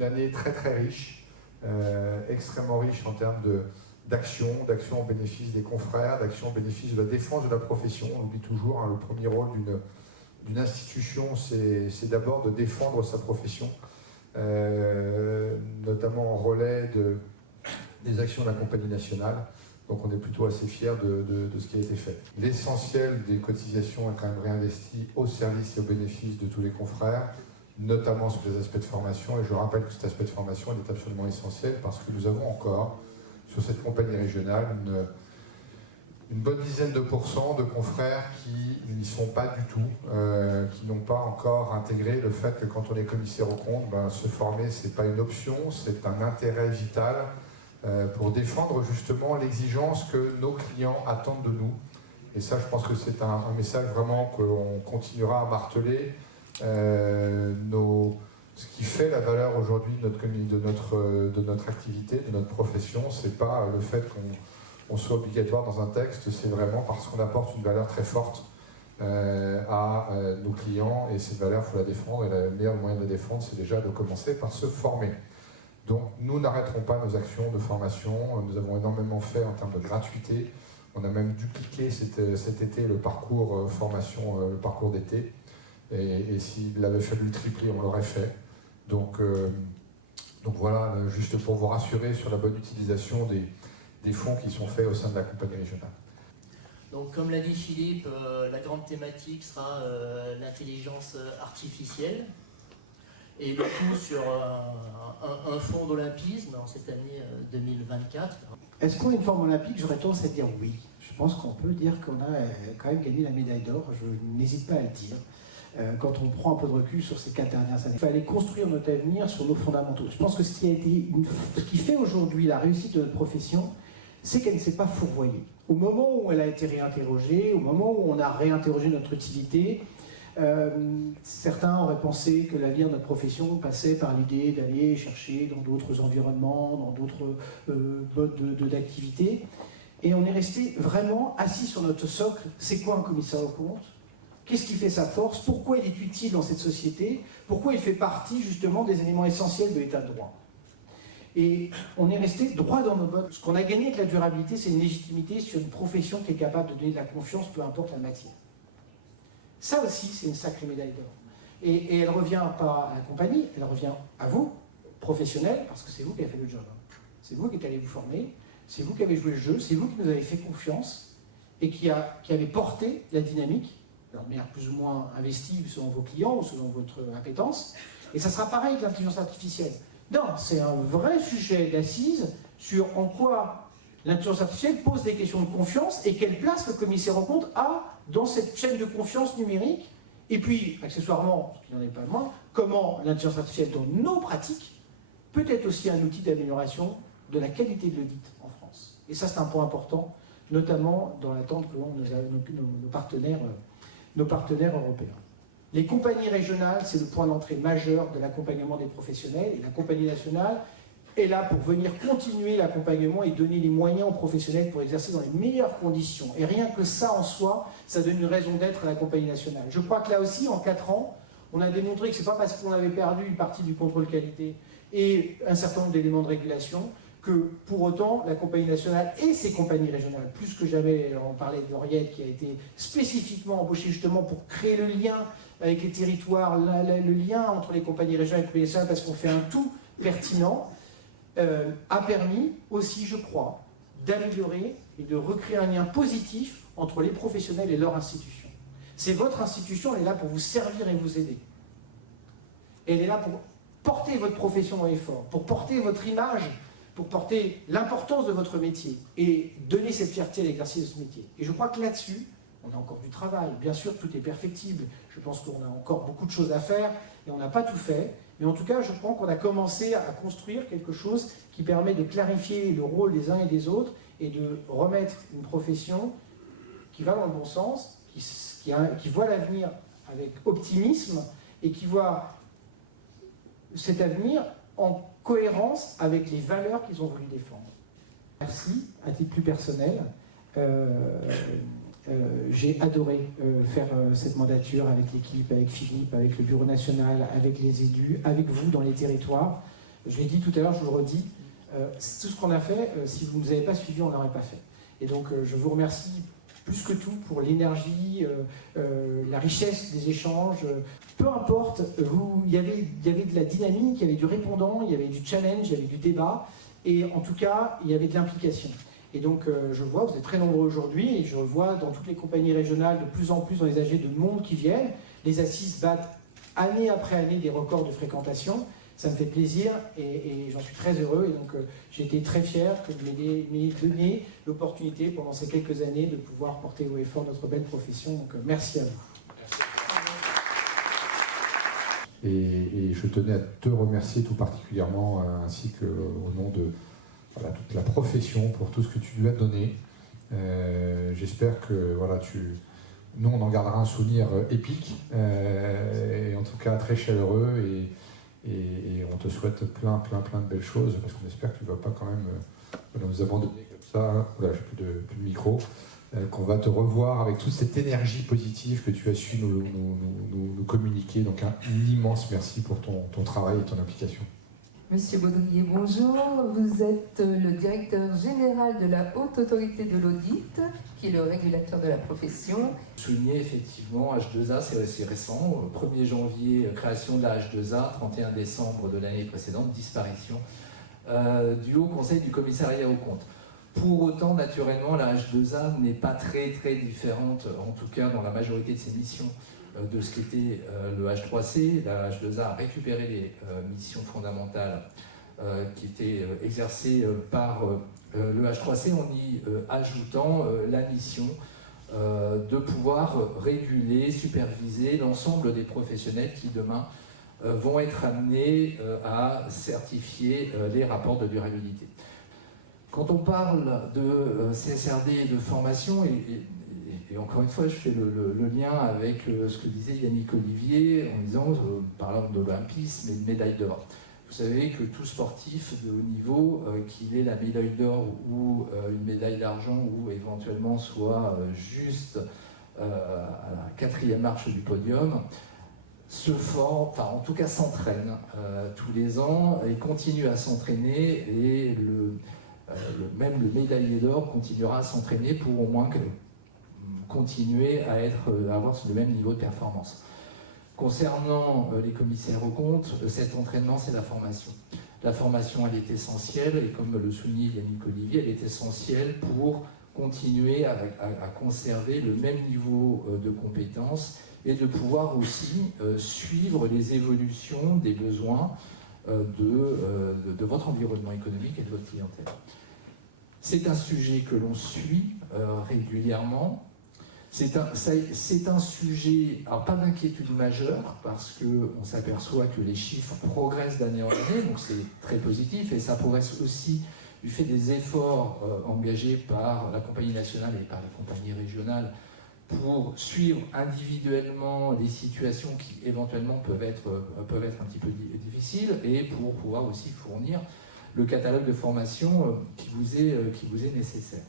une année très très riche, extrêmement riche en termes d'action au bénéfice des confrères, d'action au bénéfice de la défense de la profession. On oublie toujours, hein, le premier rôle d'une institution, c'est d'abord de défendre sa profession, notamment en relais des actions de la Compagnie nationale. Donc on est plutôt assez fiers de ce qui a été fait. L'essentiel des cotisations est quand même réinvesti au service et au bénéfice de tous les confrères, notamment sur les aspects de formation. Et je rappelle que cet aspect de formation est absolument essentiel parce que nous avons encore, sur cette compagnie régionale, une bonne dizaine de pourcents de confrères qui n'y sont pas du tout, qui n'ont pas encore intégré le fait que quand on est commissaire aux comptes, se former, ce n'est pas une option, c'est un intérêt vital pour défendre justement l'exigence que nos clients attendent de nous. Et ça, je pense que c'est un message vraiment qu'on continuera à marteler. Ce qui fait la valeur aujourd'hui de notre activité, de notre profession, c'est pas le fait qu'on soit obligatoire dans un texte, c'est vraiment parce qu'on apporte une valeur très forte à nos clients, et cette valeur, il faut la défendre, et le meilleur moyen de la défendre, c'est déjà de commencer par se former. Donc nous n'arrêterons pas nos actions de formation, nous avons énormément fait en termes de gratuité, on a même dupliqué cet été le parcours formation, le parcours d'été, et s'il avait fallu le tripler, on l'aurait fait. Donc voilà, juste pour vous rassurer sur la bonne utilisation des fonds qui sont faits au sein de la compagnie régionale. Donc comme l'a dit Philippe, la grande thématique sera l'intelligence artificielle, et le tout sur un fonds d'olympisme en cette année 2024. Est-ce qu'on a une forme olympique? J'aurais tendance à dire oui. Je pense qu'on peut dire qu'on a quand même gagné la médaille d'or, je n'hésite pas à le dire. Quand on prend un peu de recul sur ces 4 dernières années. Il fallait construire notre avenir sur nos fondamentaux. Je pense que ce qui fait aujourd'hui la réussite de notre profession, c'est qu'elle ne s'est pas fourvoyée. Au moment où elle a été réinterrogée, au moment où on a réinterrogé notre utilité, certains auraient pensé que l'avenir de notre profession passait par l'idée d'aller chercher dans d'autres environnements, dans d'autres modes d'activité. Et on est resté vraiment assis sur notre socle. C'est quoi un commissaire aux comptes? Qu'est-ce qui fait sa force? Pourquoi il est utile dans cette société? Pourquoi il fait partie justement des éléments essentiels de l'état de droit? Et on est resté droit dans nos bottes. Ce qu'on a gagné avec la durabilité, c'est une légitimité sur une profession qui est capable de donner de la confiance, peu importe la matière. Ça aussi, c'est une sacrée médaille d'or. Et elle ne revient pas à la compagnie, elle revient à vous, professionnels, parce que c'est vous qui avez fait le job. C'est vous qui êtes allé vous former, c'est vous qui avez joué le jeu, c'est vous qui nous avez fait confiance et qui avez porté la dynamique, de manière plus ou moins investie selon vos clients ou selon votre appétence. Et ça sera pareil avec l'intelligence artificielle. Non, c'est un vrai sujet d'assise sur en quoi l'intelligence artificielle pose des questions de confiance et quelle place le commissaire aux comptes a dans cette chaîne de confiance numérique. Et puis, accessoirement, ce qui n'en est pas moins, comment l'intelligence artificielle dans nos pratiques peut être aussi un outil d'amélioration de la qualité de l'audit en France. Et ça, c'est un point important, notamment dans l'attente que nos partenaires européens. Les compagnies régionales, c'est le point d'entrée majeur de l'accompagnement des professionnels, et la compagnie nationale est là pour venir continuer l'accompagnement et donner les moyens aux professionnels pour exercer dans les meilleures conditions. Et rien que ça en soi, ça donne une raison d'être à la compagnie nationale. Je crois que là aussi, en 4 ans, on a démontré que ce n'est pas parce qu'on avait perdu une partie du contrôle qualité et un certain nombre d'éléments de régulation que pour autant la compagnie nationale et ses compagnies régionales, plus que jamais, on parlait de Lauriette qui a été spécifiquement embauchée justement pour créer le lien avec les territoires, le lien entre les compagnies régionales et les compagnies nationales, parce qu'on fait un tout pertinent, a permis aussi, je crois, d'améliorer et de recréer un lien positif entre les professionnels et leur institution. C'est votre institution, elle est là pour vous servir et vous aider. Elle est là pour porter votre profession dans l'effort, pour porter votre image, pour porter l'importance de votre métier et donner cette fierté à l'exercice de ce métier. Et je crois que là-dessus, on a encore du travail. Bien sûr, tout est perfectible. Je pense qu'on a encore beaucoup de choses à faire et on n'a pas tout fait. Mais en tout cas, je crois qu'on a commencé à construire quelque chose qui permet de clarifier le rôle des uns et des autres et de remettre une profession qui va dans le bon sens, qui voit l'avenir avec optimisme et qui voit cet avenir en cohérence avec les valeurs qu'ils ont voulu défendre. Merci, à titre plus personnel. J'ai adoré faire cette mandature avec l'équipe, avec Philippe, avec le Bureau national, avec les élus, avec vous dans les territoires. Je l'ai dit tout à l'heure, je vous le redis, tout ce qu'on a fait, si vous ne nous avez pas suivis, on n'aurait pas fait. Et donc je vous remercie plus que tout pour l'énergie, la richesse des échanges. Peu importe, il y avait de la dynamique, il y avait du répondant, il y avait du challenge, il y avait du débat, et en tout cas, il y avait de l'implication. Et donc je vois, vous êtes très nombreux aujourd'hui, et je vois dans toutes les compagnies régionales, de plus en plus dans les AG, de monde qui viennent. Les assises battent année après année des records de fréquentation. Ça me fait plaisir et j'en suis très heureux. Et donc j'ai été très fier que vous m'ayez donné l'opportunité pendant ces quelques années de pouvoir porter haut et fort notre belle profession. Donc merci à vous. Et je tenais à te remercier tout particulièrement, ainsi qu'au nom de toute la profession, pour tout ce que tu lui as donné. J'espère que nous, on en gardera un souvenir épique, et en tout cas très chaleureux, et on te souhaite plein de belles choses, parce qu'on espère que tu ne vas pas quand même nous abandonner comme ça. Voilà, j'ai plus de micro. Qu'on va te revoir avec toute cette énergie positive que tu as su nous communiquer. Donc un immense merci pour ton travail et ton implication. Monsieur Baudrier, bonjour. Vous êtes le directeur général de la Haute Autorité de l'Audit, qui est le régulateur de la profession. Souligner effectivement H2A, c'est récent, 1er janvier, création de la H2A, 31 décembre de l'année précédente, disparition du Haut Conseil du Commissariat aux comptes. Pour autant, naturellement, la H2A n'est pas très différente, en tout cas dans la majorité de ses missions, de ce qu'était le H3C. La H2A a récupéré les missions fondamentales qui étaient exercées par le H3C, en y ajoutant la mission de pouvoir réguler, superviser l'ensemble des professionnels qui demain vont être amenés à certifier les rapports de durabilité. Quand on parle de CSRD et de formation, et encore une fois, je fais le lien avec ce que disait Yannick Olivier en disant, parlant de l'olympisme et de médaille d'or. Vous savez que tout sportif de haut niveau, qu'il ait la médaille d'or ou une médaille d'argent ou éventuellement soit juste à la 4e marche du podium, se forme, enfin en tout cas s'entraîne tous les ans et continue à s'entraîner, et même le médaillé d'or continuera à s'entraîner pour au moins continuer à avoir le même niveau de performance. Concernant les commissaires aux comptes, cet entraînement, c'est la formation. La formation, elle est essentielle, et comme le soulignait Yannick Olivier, elle est essentielle pour continuer à conserver le même niveau de compétences et de pouvoir aussi suivre les évolutions des besoins de votre environnement économique et de votre clientèle. C'est un sujet que l'on suit régulièrement. C'est un sujet, alors pas d'inquiétude majeure, parce qu'on s'aperçoit que les chiffres progressent d'année en année, donc c'est très positif, et ça progresse aussi du fait des efforts engagés par la compagnie nationale et par la compagnie régionale pour suivre individuellement les situations qui éventuellement peuvent être un petit peu difficiles, et pour pouvoir aussi fournir le catalogue de formation qui vous est nécessaire.